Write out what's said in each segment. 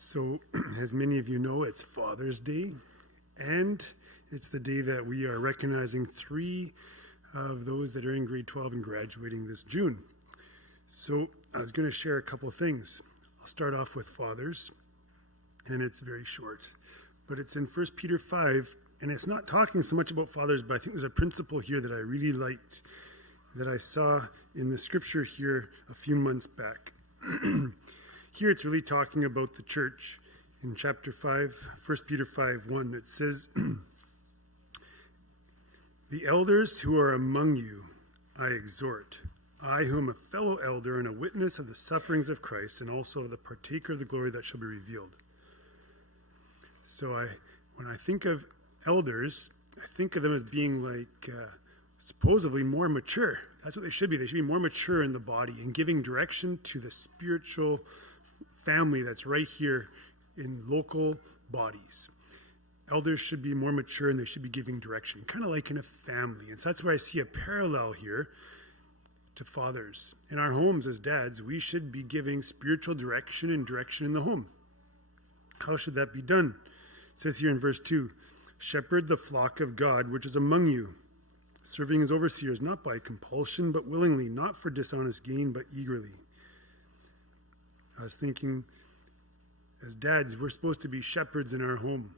So, as many of you know, it's Father's Day, and it's the day that we are recognizing 3 of those that are in grade 12 and graduating this June. So, I was going to share a couple things. I'll start off with fathers, and it's very short, but it's in 1 Peter 5, and it's not talking so much about fathers, but I think there's a principle here that I really liked that I saw in the scripture here a few months back. Here it's really talking about the church. In chapter 5, 1 Peter 5:1, it says, "The elders who are among you I exhort, I who am a fellow elder and a witness of the sufferings of Christ and also of the partaker of the glory that shall be revealed." So when I think of elders, I think of them as being like supposedly more mature. That's what they should be. They should be more mature in the body and giving direction to the spiritual family that's right here in local bodies. Elders should be more mature and they should be giving direction, kind of like in a family. And so that's where I see a parallel here to fathers. In our homes as dads, we should be giving spiritual direction and direction in the home. How should that be done? It says here in verse 2, "Shepherd the flock of God which is among you, serving as overseers, not by compulsion, but willingly, not for dishonest gain, but eagerly." I was thinking, as dads, we're supposed to be shepherds in our home.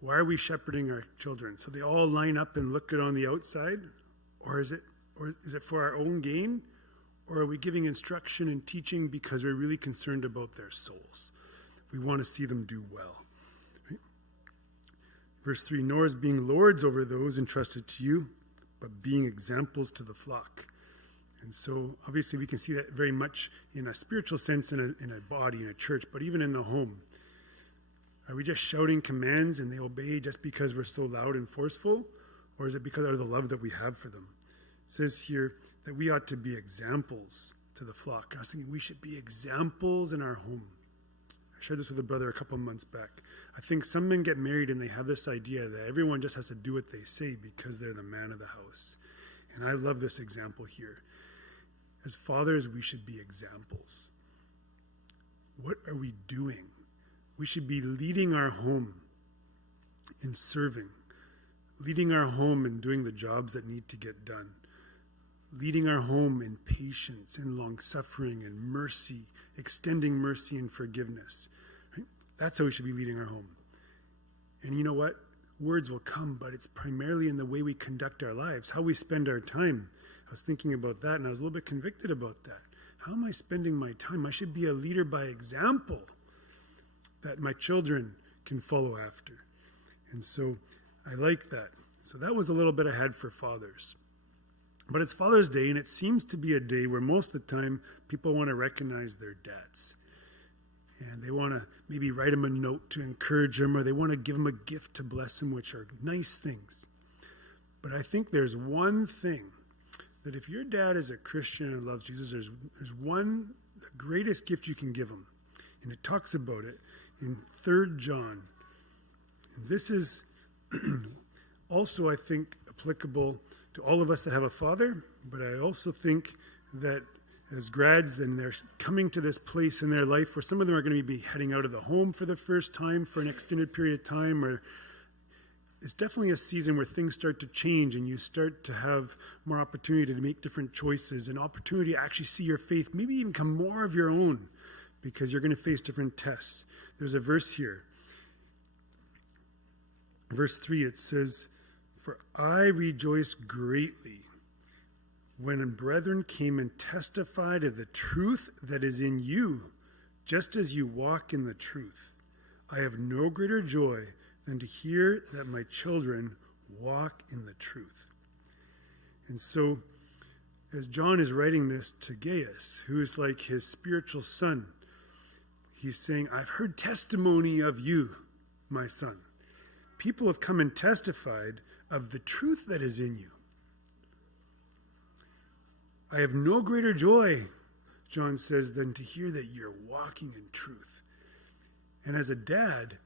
Why are we shepherding our children? So they all line up and look good on the outside? Or is it for our own gain? Or are we giving instruction and teaching because we're really concerned about their souls? We want to see them do well. Right? Verse 3, "Nor as being lords over those entrusted to you, but being examples to the flock." And so obviously we can see that very much in a spiritual sense in a body, in a church, but even in the home. Are we just shouting commands and they obey just because we're so loud and forceful? Or is it because of the love that we have for them? It says here that we ought to be examples to the flock. I was thinking we should be examples in our home. I shared this with a brother a couple months back. I think some men get married and they have this idea that everyone just has to do what they say because they're the man of the house. And I love this example here. As fathers, we should be examples. What are we doing? We should be leading our home in serving, leading our home in doing the jobs that need to get done, leading our home in patience and long-suffering and mercy, extending mercy and forgiveness. Right? That's how we should be leading our home. And you know what? Words will come, but it's primarily in the way we conduct our lives, how we spend our time. I was thinking about that, and I was a little bit convicted about that. How am I spending my time? I should be a leader by example that my children can follow after. And so I like that. So that was a little bit ahead for fathers. But it's Father's Day, and it seems to be a day where most of the time people want to recognize their dads. And they want to maybe write them a note to encourage them, or they want to give them a gift to bless them, which are nice things. But I think there's one thing that if your dad is a Christian and loves Jesus, there's one, the greatest gift you can give him. And it talks about it in 3 John. And this is also, I think, applicable to all of us that have a father, but I also think that as grads, then they're coming to this place in their life where some of them are going to be heading out of the home for the first time for an extended period of time, or it's definitely a season where things start to change and you start to have more opportunity to make different choices and opportunity to actually see your faith maybe even become more of your own because you're going to face different tests. There's a verse here. Verse 3, it says, "For I rejoice greatly when brethren came and testified of the truth that is in you, just as you walk in the truth. I have no greater joy than to hear that my children walk in the truth." And so, as John is writing this to Gaius, who is like his spiritual son, he's saying, "I've heard testimony of you, my son. People have come and testified of the truth that is in you. I have no greater joy," John says, "than to hear that you're walking in truth." And as a dad,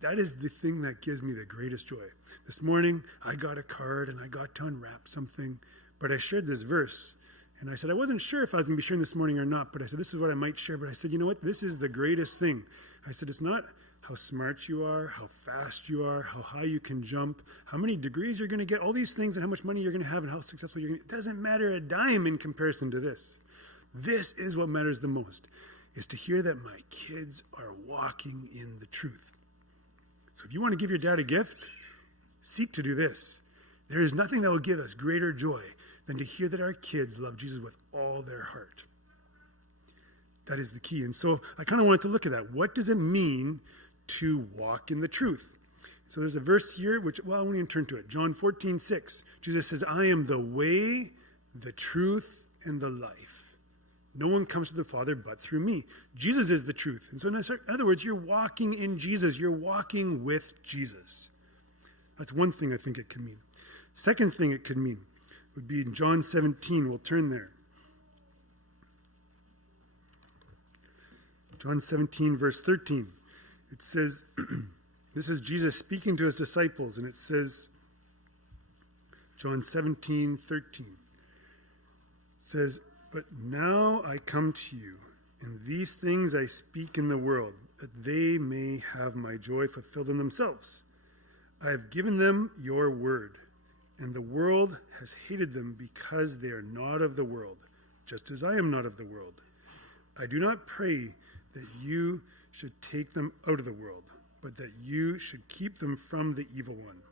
that is the thing that gives me the greatest joy. This morning, I got a card and I got to unwrap something, but I shared this verse, And I said, I wasn't sure if I was going to be sharing this morning or not, but I said, this is what I might share. But I said, you know what? This is the greatest thing. I said, it's not how smart you are, how fast you are, how high you can jump, how many degrees you're going to get, all these things, and how much money you're going to have and how successful you're going to be. It doesn't matter a dime in comparison to this. This is what matters the most, is to hear that my kids are walking in the truth. So if you want to give your dad a gift, seek to do this. There is nothing that will give us greater joy than to hear that our kids love Jesus with all their heart. That is the key. And so I kind of wanted to look at that. What does it mean to walk in the truth? So there's a verse here, which, well, I won't even turn to it. John 14:6. Jesus says, I am the way, the truth, and the life. No one comes to the Father but through me. Jesus is the truth. And so in other words, you're walking in Jesus. You're walking with Jesus. That's one thing I think it could mean. Second thing it could mean would be in John 17. We'll turn there. John 17, verse 13. It says, this is Jesus speaking to his disciples, and it says, John 17, 13. It says, but now I come to you, and these things I speak in the world, that they may have my joy fulfilled in themselves. I have given them your word, and the world has hated them because they are not of the world, just as I am not of the world. I do not pray that you should take them out of the world, but that you should keep them from the evil one.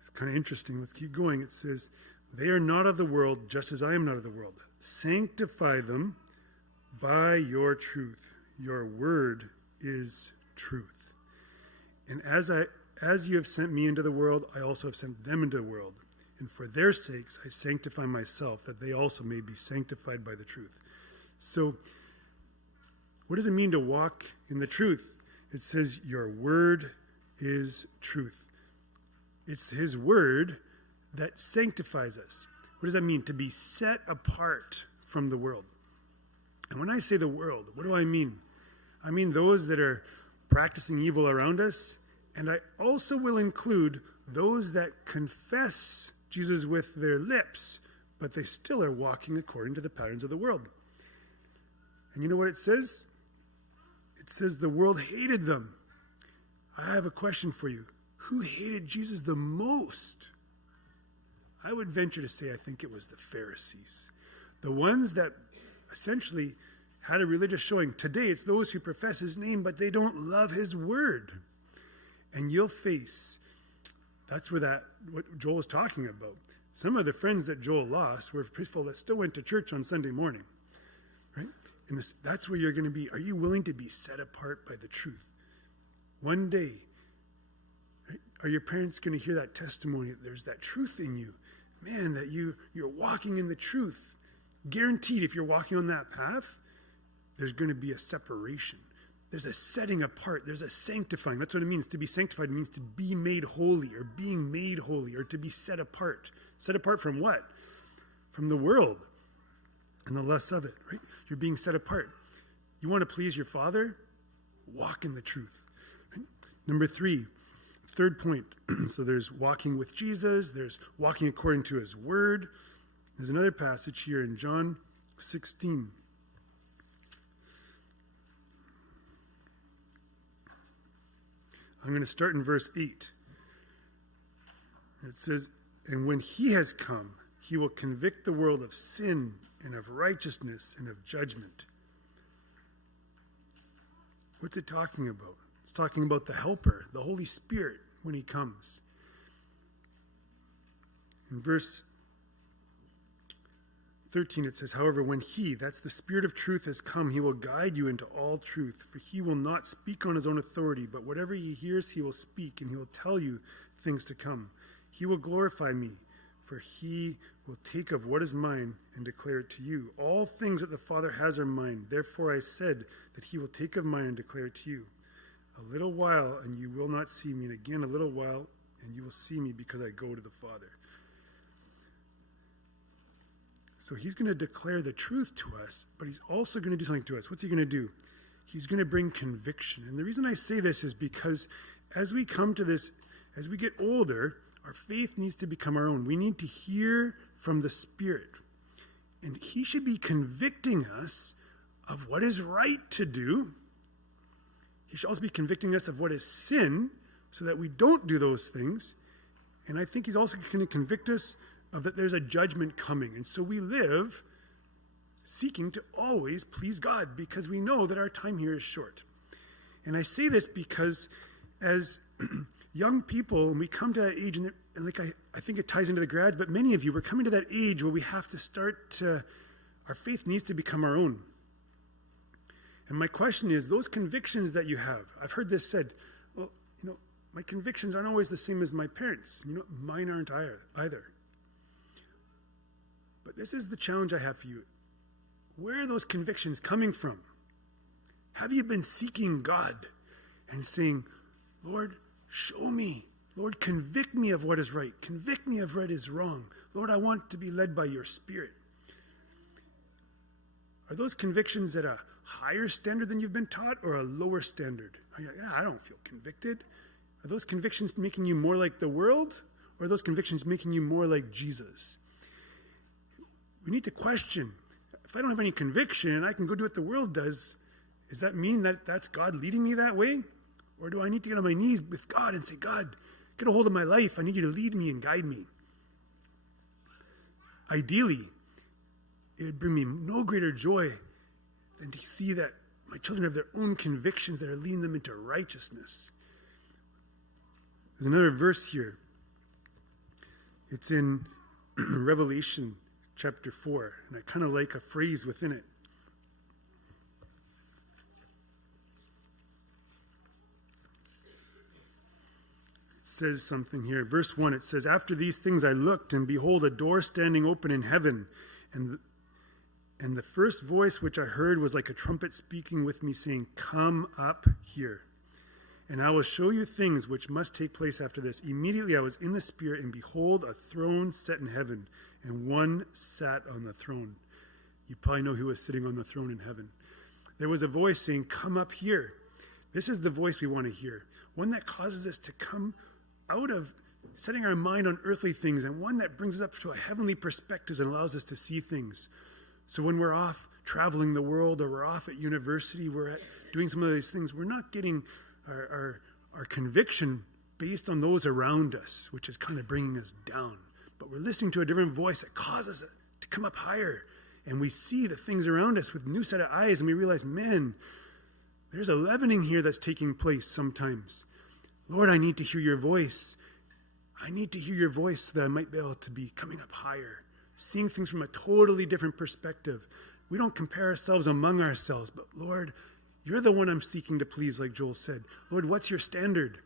It's kind of interesting. Let's keep going. It says, they are not of the world, just as I am not of the world. Sanctify them by your truth. Your word is truth. And as you have sent me into the world, I also have sent them into the world. And for their sakes, I sanctify myself, that they also may be sanctified by the truth. So, what does it mean to walk in the truth? It says, your word is truth. It's his word that sanctifies us. What does that mean? To be set apart from the world. And when I say the world, what do I mean? I mean those that are practicing evil around us, and I also will include those that confess Jesus with their lips, but they still are walking according to the patterns of the world. And you know what it says? It says the world hated them. I have a question for you. Who hated Jesus the most? I would venture to say I think it was the Pharisees. The ones that essentially had a religious showing. Today it's those who profess his name, but they don't love his word. And you'll face, that's where what Joel was talking about. Some of the friends that Joel lost were people that still went to church on Sunday morning. Right? And that's where you're going to be. Are you willing to be set apart by the truth? One day, right, are your parents going to hear that testimony that there's that truth in you? Man, that you're walking in the truth. Guaranteed, if you're walking on that path, there's going to be a separation. There's a setting apart. There's a sanctifying. That's what it means. To be sanctified means to be made holy, or being made holy, or to be set apart. Set apart from what? From the world and the lusts of it, right? You're being set apart. You want to please your Father? Walk in the truth. Right? Number 3, third point. So there's walking with Jesus. There's walking according to his word. There's another passage here in John 16. I'm going to start in verse 8. It says, and when he has come, he will convict the world of sin and of righteousness and of judgment. What's it talking about? It's talking about the Helper, the Holy Spirit, when he comes. In verse 13 it says, however, when he, that's the Spirit of truth, has come, he will guide you into all truth, for he will not speak on his own authority, but whatever he hears he will speak, and he will tell you things to come. He will glorify me, for he will take of what is mine and declare it to you. All things that the Father has are mine. Therefore I said that he will take of mine and declare it to you. A little while, and you will not see me, and again a little while, and you will see me, because I go to the Father. So he's going to declare the truth to us, but he's also going to do something to us. What's he going to do? He's going to bring conviction. And the reason I say this is because as we come to this, as we get older, our faith needs to become our own. We need to hear from the Spirit. And he should be convicting us of what is right to do. He should also be convicting us of what is sin so that we don't do those things. And I think he's also going to convict us of that there's a judgment coming. And so we live seeking to always please God because we know that our time here is short. And I say this because as young people, and we come to that age, and like I think it ties into the garage, but many of you, we're coming to that age where we have to start to, our faith needs to become our own. And my question is, those convictions that you have, I've heard this said, well, my convictions aren't always the same as my parents. Mine aren't either. But this is the challenge I have for you. Where are those convictions coming from? Have you been seeking God and saying, Lord, show me. Lord, convict me of what is right. Convict me of what is wrong. Lord, I want to be led by your Spirit. Are those convictions at a higher standard than you've been taught or a lower standard? I don't feel convicted. Are those convictions making you more like the world, or are those convictions making you more like Jesus? We need to question. If I don't have any conviction and I can go do what the world does that mean that that's God leading me that way? Or do I need to get on my knees with God and say, God, get a hold of my life. I need you to lead me and guide me. Ideally, it would bring me no greater joy than to see that my children have their own convictions that are leading them into righteousness. There's another verse here. It's in Revelation chapter 4, and I kind of like a phrase within it. It says something here. Verse 1, it says, after these things I looked, and behold, a door standing open in heaven, and the first voice which I heard was like a trumpet speaking with me, saying, come up here, and I will show you things which must take place after this. Immediately I was in the Spirit, and behold, a throne set in heaven, and one sat on the throne. You probably know who was sitting on the throne in heaven. There was a voice saying, come up here. This is the voice we want to hear. One that causes us to come out of setting our mind on earthly things, and one that brings us up to a heavenly perspective and allows us to see things. So when we're off traveling the world, or we're off at university, we're doing some of these things, we're not getting our conviction based on those around us, which is kind of bringing us down. But we're listening to a different voice that causes us to come up higher. And we see the things around us with a new set of eyes, and we realize, man, there's a leavening here that's taking place sometimes. Lord, I need to hear your voice. I need to hear your voice so that I might be able to be coming up higher, seeing things from a totally different perspective. We don't compare ourselves among ourselves, but Lord, you're the one I'm seeking to please, like Joel said. Lord, what's your standard?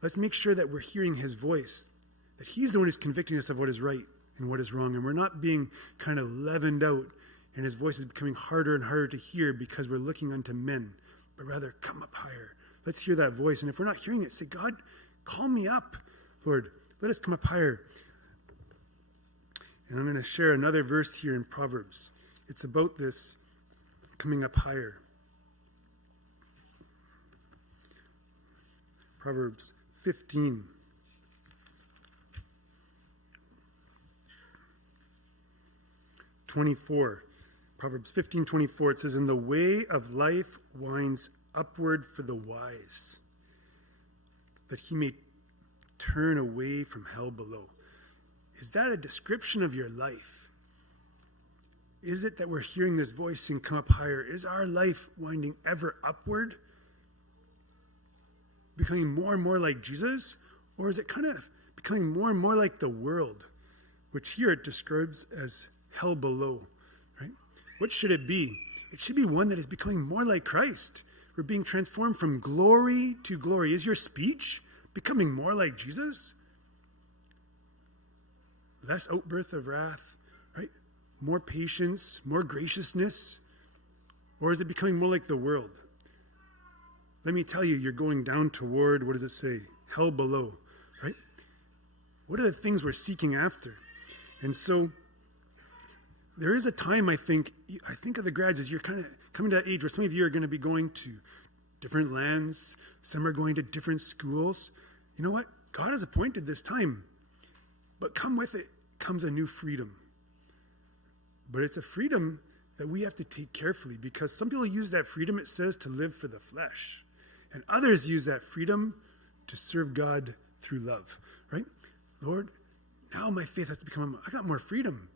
Let's make sure that we're hearing his voice, that he's the one who's convicting us of what is right and what is wrong, and we're not being kind of leavened out, and his voice is becoming harder and harder to hear because we're looking unto men, but rather come up higher. Let's hear that voice, and if we're not hearing it, say, God, call me up. Lord, let us come up higher. And I'm going to share another verse here in Proverbs. It's about this coming up higher. Proverbs 15. Proverbs 15:24. It says, "And the way of life winds upward for the wise, that he may turn away from hell below." Is that a description of your life? Is it that we're hearing this voice saying, come up higher? Is our life winding ever upward, becoming more and more like Jesus? Or is it kind of becoming more and more like the world, which here it describes as hell below, right? What should it be? It should be one that is becoming more like Christ. We're being transformed from glory to glory. Is your speech becoming more like Jesus? Less outburst of wrath, right? More patience, more graciousness? Or is it becoming more like the world? Let me tell you, you're going down toward, what does it say? Hell below, right? What are the things we're seeking after? And so there is a time, I think of the grads as you're kind of coming to that age where some of you are going to be going to different lands. Some are going to different schools. You know what? God has appointed this time. But come with it comes a new freedom. But it's a freedom that we have to take carefully, because some people use that freedom, it says, to live for the flesh. And others use that freedom to serve God through love, right? Lord, now my faith has to become, I got more freedom.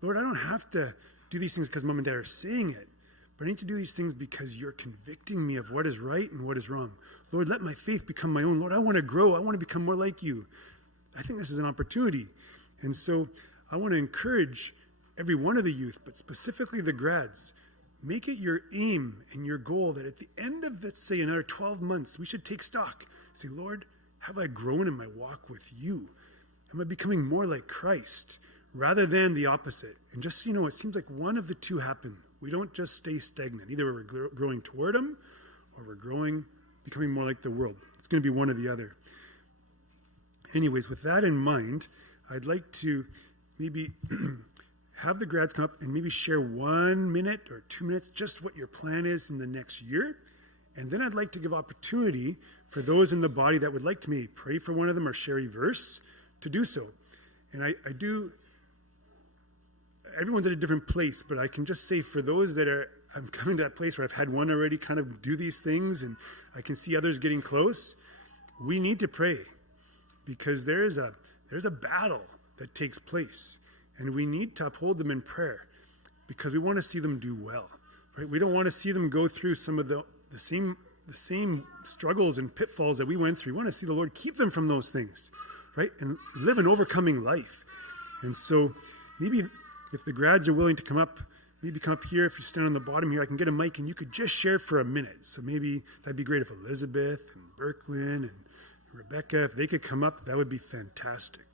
Lord, I don't have to do these things because mom and dad are saying it, but I need to do these things because you're convicting me of what is right and what is wrong. Lord, let my faith become my own. Lord, I want to grow. I want to become more like you. I think this is an opportunity. And so I want to encourage every one of the youth, but specifically the grads, make it your aim and your goal that at the end of, let's say, another 12 months, we should take stock. Say, Lord, have I grown in my walk with you? Am I becoming more like Christ rather than the opposite? And just so you know, it seems like one of the two happen. We don't just stay stagnant. Either we're growing toward him or we're becoming more like the world. It's going to be one or the other. Anyways, with that in mind, I'd like to maybe have the grads come up and maybe share 1 minute or 2 minutes, just what your plan is in the next year. And then I'd like to give opportunity for those in the body that would like to maybe pray for one of them or share a verse to do so. And I do, everyone's at a different place, but I can just say for those that are, I'm coming to that place where I've had one already kind of do these things and I can see others getting close. We need to pray because there's a battle that takes place. And we need to uphold them in prayer because we want to see them do well, right? We don't want to see them go through some of the same struggles and pitfalls that we went through. We want to see the Lord keep them from those things, right? And live an overcoming life. And so maybe if the grads are willing to come up, maybe come up here. If you stand on the bottom here, I can get a mic and you could just share for a minute. So maybe that'd be great if Elizabeth and Brooklyn and Rebecca, if they could come up, that would be fantastic.